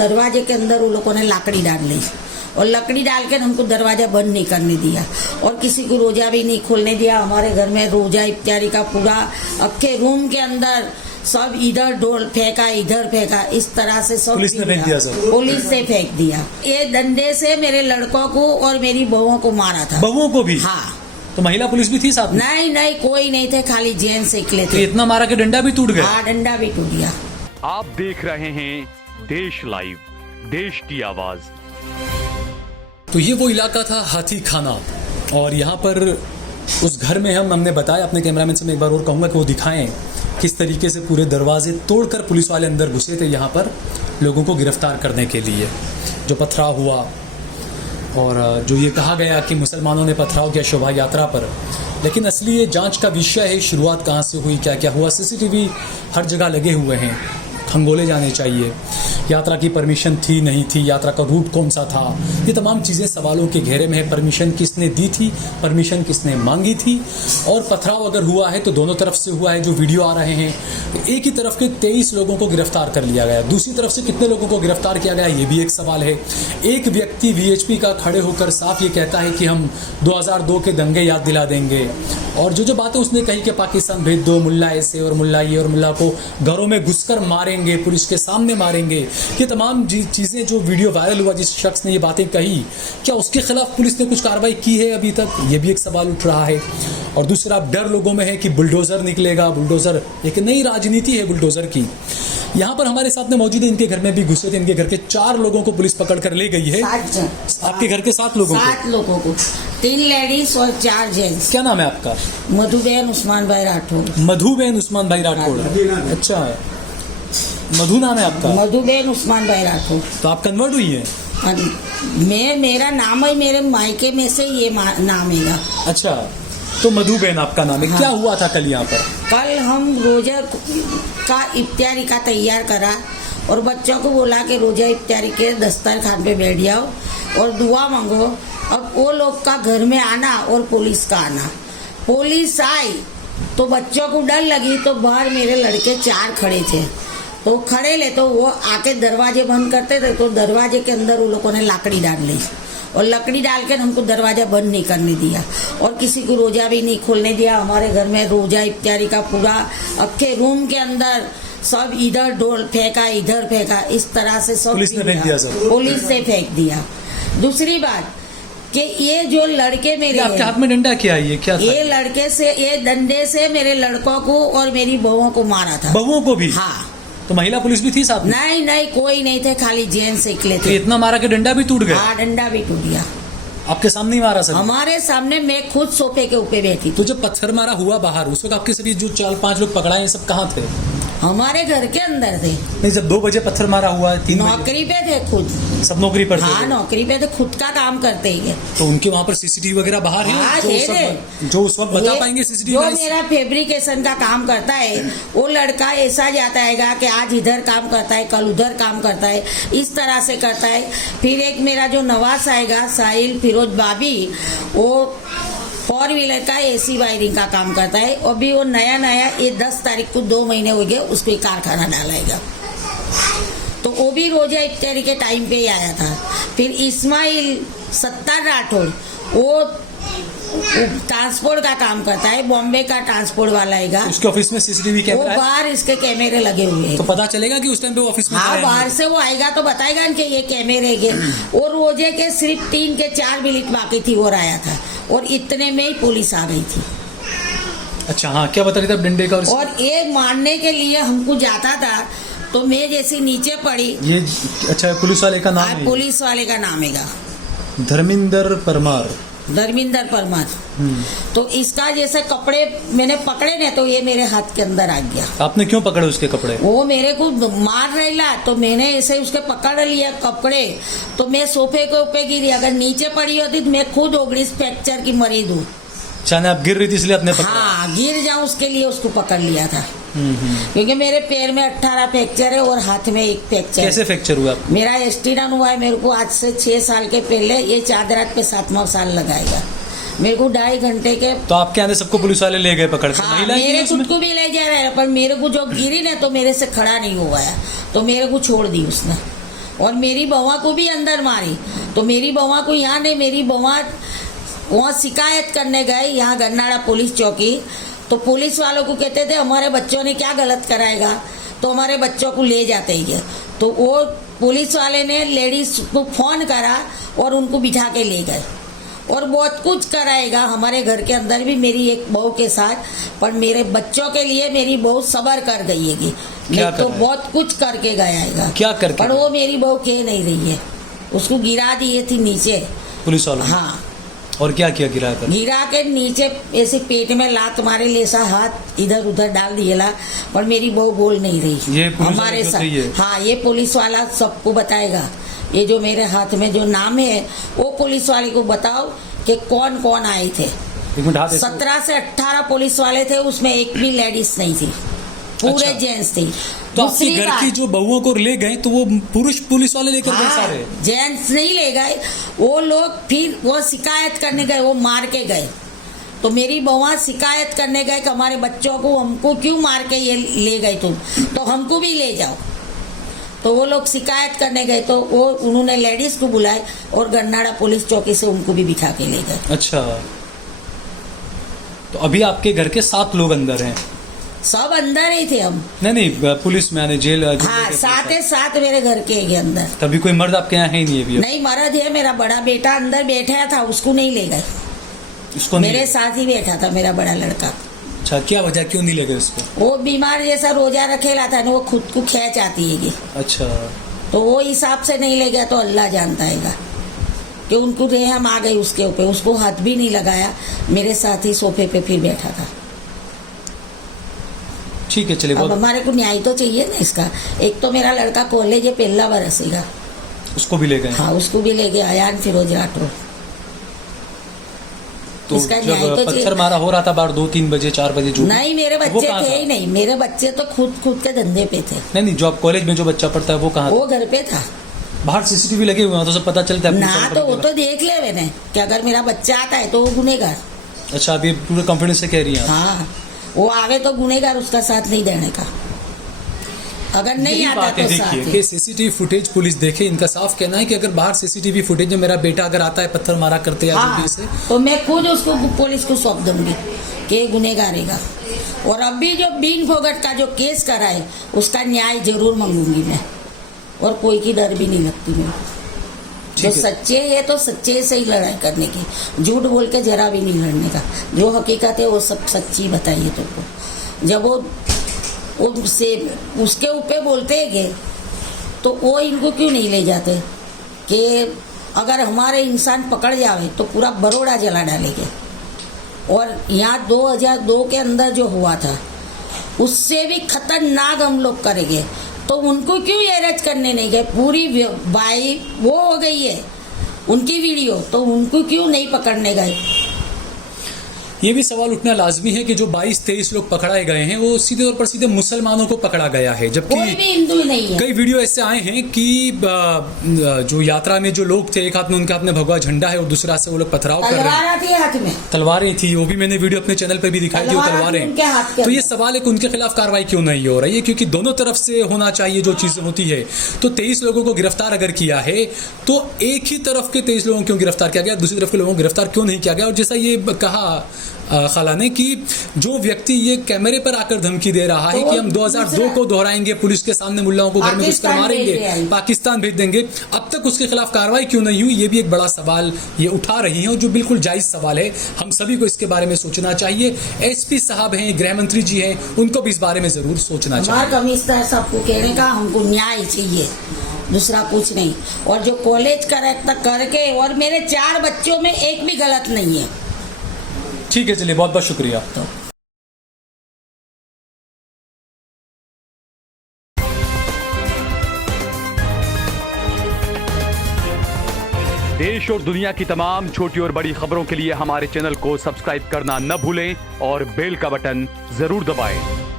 दरवाजे के अंदर उन लोगों ने लाकड़ी डाल ली और लकड़ी डाल के हमको दरवाजा बंद नहीं करने दिया और किसी को रोजा भी नहीं खोलने दिया। हमारे घर में रोजा इफ्तारी का पूरा अक्के रूम के अंदर सब इधर ढोल फेंका, इधर फेंका, इस तरह से सब पुलिस ने फेंक दिया सब? पुलिस से फेंक दिया। ये डंडे से मेरे लड़कों को और मेरी बहुओं को मारा था। बहुओं को भी? हाँ। तो महिला पुलिस भी थी साथ में? नहीं नहीं, कोई नहीं थे, खाली जेंट्स निकले थे। तो इतना मारा कि डंडा भी टूट गया? हाँ, डंडा भी टूट गया। आप देख रहे हैं देश लाइव, देश की आवाज। तो ये वो इलाका था हाथी खाना और यहाँ पर उस घर में हमने बताया, अपने कैमरामैन से मैं एक बार और कहूँगा कि वो दिखाएं किस तरीके से पूरे दरवाजे तोड़कर पुलिस वाले अंदर घुसे थे यहाँ पर लोगों को गिरफ्तार करने के लिए। जो पथराव हुआ और जो ये कहा गया कि मुसलमानों ने पथराव किया शोभा यात्रा पर, लेकिन असली ये जांच का विषय है, शुरुआत कहाँ से हुई, क्या क्या हुआ। सीसीटीवी हर जगह लगे हुए हैं, खंगोले जाने चाहिए, यात्रा की परमिशन थी नहीं थी, यात्रा का रूट कौन सा था, ये तमाम चीज़ें सवालों के घेरे में है। परमिशन किसने दी थी, परमिशन किसने मांगी थी, और पथराव अगर हुआ है तो दोनों तरफ से हुआ है। जो वीडियो आ रहे हैं, एक ही तरफ के 23 लोगों को गिरफ्तार कर लिया गया, दूसरी तरफ से कितने लोगों को गिरफ्तार किया गया ये भी एक सवाल है। एक व्यक्ति वीएचपी का खड़े होकर साफ ये कहता है कि हम 2002 के दंगे याद दिला देंगे, और जो बातें उसने कही कि पाकिस्तान भेज दो, मुल्ला ऐसे और मुल्ला ये और मुल्ला को घरों में घुसकर मारेंगे, पुलिस के सामने मारेंगे, ये तमाम चीज़ें जो वीडियो वायरल हुआ, जिस शख्स ने ये बातें कही, क्या उसके खिलाफ पुलिस ने कुछ कार्रवाई की है अभी तक, ये भी एक सवाल उठ रहा है। और दूसरा डर लोगों में है कि बुलडोज़र निकलेगा, बुलडोज़र एक नई राजनीति है बुलडोज़र की। यहाँ पर हमारे साथ में मौजूद है, इनके घर में भी घुसे थे, इनके घर के 4 लोगों को पुलिस पकड़ कर ले गई है। आपके घर के 7 लोगों को? 7 लोगों को, 3 लेडीज और 4 जेंट्स। क्या नाम है आपका? मधुबेन उस्मान भाई राठौड़। मधुबेन उस्मान भाई राठौड़, अच्छा मधु नाम है आपका? मधुबेन उस्मान भाई राठौड़। तो आप कन्वर्ट हुई है? मेरा नाम है, मेरे मायके में से ये नाम है। अच्छा, तो मधुबेन आपका नाम है। हाँ। क्या हुआ था कल यहाँ पर? कल हम रोजा का इफ्तारी का तैयार करा और बच्चों को बोला कि रोजा इफ्तारी के दस्तरखान पे बैठ जाओ और दुआ मांगो। अब वो लोग का घर में आना और पुलिस का आना, पुलिस आई तो बच्चों को डर लगी, तो बाहर मेरे लड़के 4 खड़े थे, तो खड़े ले तो वो आके दरवाजे बंद करते थे, तो दरवाजे के अंदर उन लोगों ने लाकड़ी डाल ली और लकड़ी डाल के हमको दरवाजा बंद नहीं करने दिया और किसी को रोजा भी नहीं खोलने दिया। हमारे घर में रोजा इफ्तारी का पूरा अक्के रूम के अंदर सब इधर ढोल फेंका, इधर फेंका, इस तरह से सब पुलिस ने फेंक दिया सब? पुलिस से फेंक दिया। दूसरी बात कि ये जो लड़के मेरे, आपके हाथ में डंडा क्या है, ये क्या था? ये लड़के से, ये डंडे से मेरे लड़कों को और मेरी बहुओं को मारा था। बहुओं को भी? हाँ। तो महिला पुलिस भी थी साथ में? नहीं नहीं, कोई नहीं थे, खाली जेंट्स निकले थे। तो इतना मारा कि डंडा भी टूट गया? हाँ, डंडा भी टूट गया। आपके सामने ही मारा सर? हमारे सामने, मैं खुद सोफे के ऊपर बैठी। तो जब पत्थर मारा हुआ बाहर, उस वक्त आपके सभी जो 4-5 लोग पकड़ाए, सब कहाँ थे? हमारे घर के अंदर थे। नहीं, जब 2 बजे पत्थर मारा हुआ, 3 नौकरी पे थे खुद। सब नौकरी पर थे? हाँ, नौकरी पे थे, खुद का काम करते ही। तो उनके वहाँ पर सीसीटीवी वगैरह बाहर है? हाँ, जो उस वक्त बता पाएंगे सीसीटीवी? जो मेरा फैब्रिकेशन का काम करता है, वो लड़का ऐसा जाता है कि आज इधर काम करता है, कल उधर काम करता है, इस तरह से करता है। फिर एक मेरा जो नवास आएगा, साहिल फिरोज बाबी, वो 4 व्हीलर का एसी वायरिंग का काम करता है। अभी वो नया ये 10 तारीख को 2 महीने हो गए, उसको कारखाना डालेगा। तो वो भी रोजा इफ्तारी के टाइम पे ही आया था। फिर इस्माइल सत्तार राठौड़, वो ट्रांसपोर्ट का काम करता है, बॉम्बे का ट्रांसपोर्ट वाला है। उसके ऑफिस में सीसीटीवी कैमरा है? वो बाहर इसके कैमरे लगे हुए हैं। तो पता चलेगा कि उस टाइम पे ऑफिस में? हाँ, बाहर से वो आएगा तो बताएगा कि ये कैमरे के। और रोजे के सिर्फ 3 के 4 मिनट बाकी थी और आया था, और इतने में ही पुलिस आ गई थी। अच्छा, हाँ, क्या बता रही थी डंडे का? और ये मारने के लिए हमको जाता था, तो मैं जैसे नीचे पड़ी। ये अच्छा, पुलिस वाले का नाम है? पुलिस वाले का नाम है धर्मिंदर परमार। धर्मिंदर परमार। तो इसका जैसे कपड़े मैंने पकड़े ने, तो ये मेरे हाथ के अंदर आ गया। आपने क्यों पकड़े उसके कपड़े? वो मेरे को मार रहा, तो मैंने ऐसे उसके पकड़ लिया कपड़े, तो मैं सोफे के ऊपर गिरी। अगर नीचे पड़ी होती तो मैं खुद ओगड़ी फ्रैक्चर की मरीज हूँ। चाहे आप गिर रही थी इसलिए आपने पकड़ा? हाँ, गिर जाऊं उसके लिए उसको पकड़ लिया था। क्योंकि मेरे पैर में 18 फ्रैक्चर है और हाथ में 1 फ्रैक्चर। कैसे फ्रैक्चर हुआ? मेरा एस्टीडन हुआ है मेरे को आज से 6 साल के पहले। ये चादरात पे 7वां साल लगाएगा मेरे को 2.5 घंटे के। तो आपके आने सबको पुलिस वाले ले गए पकड़ के? हाँ, मेरे खुद को भी ले जा रहा है, पर मेरे को जो गिरी ने तो मेरे से खड़ा नहीं हुआ है, तो मेरे को छोड़ दी उसने। और मेरी बउआ को भी अंदर मारी। तो मेरी बउआ को यहाँ नहीं, मेरी बउआ वहाँ शिकायत करने गए यहाँ गन्नाड़ा पुलिस चौकी। तो पुलिस वालों को कहते थे हमारे बच्चों ने क्या गलत कराएगा, तो हमारे बच्चों को ले जाते ही। तो वो पुलिस वाले ने लेडीज को फोन करा और उनको बिठा के ले गए और बहुत कुछ कराएगा हमारे घर के अंदर भी मेरी एक बहू के साथ। पर मेरे बच्चों के लिए मेरी बहू सबर कर गई है, नहीं तो बहुत कुछ करके गया है। क्या करके? पर वो मेरी बहू कह नहीं रही है, उसको गिरा दिए थी नीचे पुलिस वालों। हाँ, और क्या किया? गिरा के नीचे ऐसे पेट में लात मारे, लेसा हाथ इधर उधर डाल दिएला। पर मेरी बहू बोल नहीं रही। ये हमारे साथ हाँ, ये पुलिस वाला सबको बताएगा। ये जो मेरे हाथ में जो नाम है वो पुलिस वाले को बताओ कि कौन कौन आए थे। 17 से 18 पुलिस वाले थे, उसमें एक भी लेडीज नहीं थी, पूरे जेंट्स थी। तो आपके घर की जो बहुओं को ले गए तो वो पुरुष पुलिस वाले लेकर गए सारे? जेंट्स नहीं ले गए, वो लोग फिर वो शिकायत करने गए, वो मार के गए। तो मेरी बउआ शिकायत करने गए कि हमारे बच्चों को हमको क्यों मार के ये ले गए तुम, तो हमको भी ले जाओ। तो वो लोग शिकायत करने गए तो वो उन्होंने लेडीज को बुलाए और गन्नाड़ा पुलिस चौकी से उनको भी बिठा के ले गए। अच्छा, तो अभी आपके घर के 7 लोग अंदर हैं? सब अंदर ही थे हम। नहीं, पुलिस में जेल। हाँ, 7 मेरे घर के अंदर। तभी कोई मर्द आपके यहाँ है नहीं अभी? नहीं, मर्द है, मेरा बड़ा बेटा अंदर बैठा था, उसको नहीं ले गए। उसको मेरे साथ ही बैठा था मेरा बड़ा लड़का। अच्छा, क्या वजह, क्यों नहीं ले गए उसको? वो बीमार जैसा रोजा रखेला था ना, वो खुद को खींच आती है। अच्छा, तो वो हिसाब से नहीं ले गया, तो अल्लाह जानता है कि उनको रहम आ गई उसके ऊपर। उसको हाथ भी नहीं लगाया, मेरे साथ ही सोफे पे फिर बैठा था। ठीक है, चलिए। अब हमारे को न्याय तो चाहिए ना इसका। एक तो मेरा लड़का कॉलेज है, पहला बरसेगा, उसको भी ले गए? हाँ, उसको भी ले गए, अयान फिरोज राठौर। तो जब पत्थर मारा हो रहा था बाहर 2-3 बजे 4 बजे जो? नहीं, मेरे बच्चे थे ही नहीं, मेरे बच्चे तो खुद के धंधे पे थे। नहीं, जो आप कॉलेज में जो बच्चा पढ़ता है वो कहाँ? वो घर पे था। बाहर सीसीटीवी लगे हुए हैं तो सब पता चलता है ना, तो वो तो देख ले मैंने कि अगर मेरा बच्चा आता है तो वो गुनेगार। अच्छा, आप ये पूरे कॉन्फिडेंस से कह रही हैं? हाँ, वो आवे तो गुनेगार, उसका साथ नहीं देने का। अगर नहीं आता तो देखिए कि सीसीटीवी फुटेज पुलिस देखे, इनका साफ कहना है कि अगर बाहर सीसीटीवी फुटेज में मेरा बेटा अगर आता है पत्थर मारा करते हैं हाँ, से, तो मैं खुद उसको पुलिस को सौंप दूंगी कि गुनेगारेगा। और अभी जो बीन फोगट का जो केस करा है उसका न्याय जरूर मांगूंगी मैं, और कोई की डर भी नहीं लगती मैं। जो सच्चे है तो सच्चे से ही लड़ाई करने की, झूठ बोल के जरा भी नहीं लड़ने का। जो हकीकत है वो सब सच्ची बताइए तुमको। जब वो उससे उसके ऊपर बोलते हैं तो वो इनको क्यों नहीं ले जाते कि अगर हमारे इंसान पकड़ जावे तो पूरा बरोड़ा जला डालेंगे। और यहाँ 2002 के अंदर जो हुआ था उससे भी खतरनाक हम लोग करेंगे, तो उनको क्यों अरेस्ट करने नहीं गए? पूरी बाई वो हो गई है उनकी वीडियो, तो उनको क्यों नहीं पकड़ने गए? ये भी सवाल उठना लाजमी है कि जो 22-23 लोग पकड़ाए गए हैं वो सीधे तौर पर सीधे मुसलमानों को पकड़ा गया है, जबकि कोई भी हिंदू नहीं है। कई वीडियो ऐसे आए हैं कि जो यात्रा में जो लोग थे, एक हाथ में उनके हाथ में भगवा झंडा है और दूसरे हाथ से वो लोग पथराव कर रहे हैं, हाथ में तलवारें थी। वो भी मैंने वीडियो अपने चैनल पर भी दिखाई थी, वो तलवारें। तो ये सवाल है कि उनके खिलाफ कार्रवाई क्यों नहीं हो रही है, क्योंकि दोनों तरफ से होना चाहिए जो चीजें होती है। तो 23 लोगों को गिरफ्तार अगर किया है तो एक ही तरफ के 23 लोगों को क्यों गिरफ्तार किया गया, दूसरी तरफ के लोगों को गिरफ्तार क्यों नहीं किया गया? और जैसा ये कहा खाला ने कि जो व्यक्ति ये कैमरे पर आकर धमकी दे रहा है कि हम 2002 को दोहराएंगे, पुलिस के सामने मुल्लाओं को घर में घुसकर मारेंगे, पाकिस्तान भेज देंगे, अब तक उसके खिलाफ कार्रवाई क्यों नहीं हुई? ये भी एक बड़ा सवाल ये उठा रही है और जो बिल्कुल जायज सवाल है। हम सभी को इसके बारे में सोचना चाहिए। एसपी साहब हैं, गृह मंत्री जी हैं, उनको भी इस बारे में जरूर सोचना चाहिए। कमिश्नर सबको कहने का हमको न्याय चाहिए, दूसरा कुछ नहीं। और जो कॉलेज करके, और मेरे 4 बच्चों में एक भी गलत नहीं है। ठीक है, चलिए, बहुत बहुत शुक्रिया। देश और दुनिया की तमाम छोटी और बड़ी खबरों के लिए हमारे चैनल को सब्सक्राइब करना न भूलें और बेल का बटन जरूर दबाएं।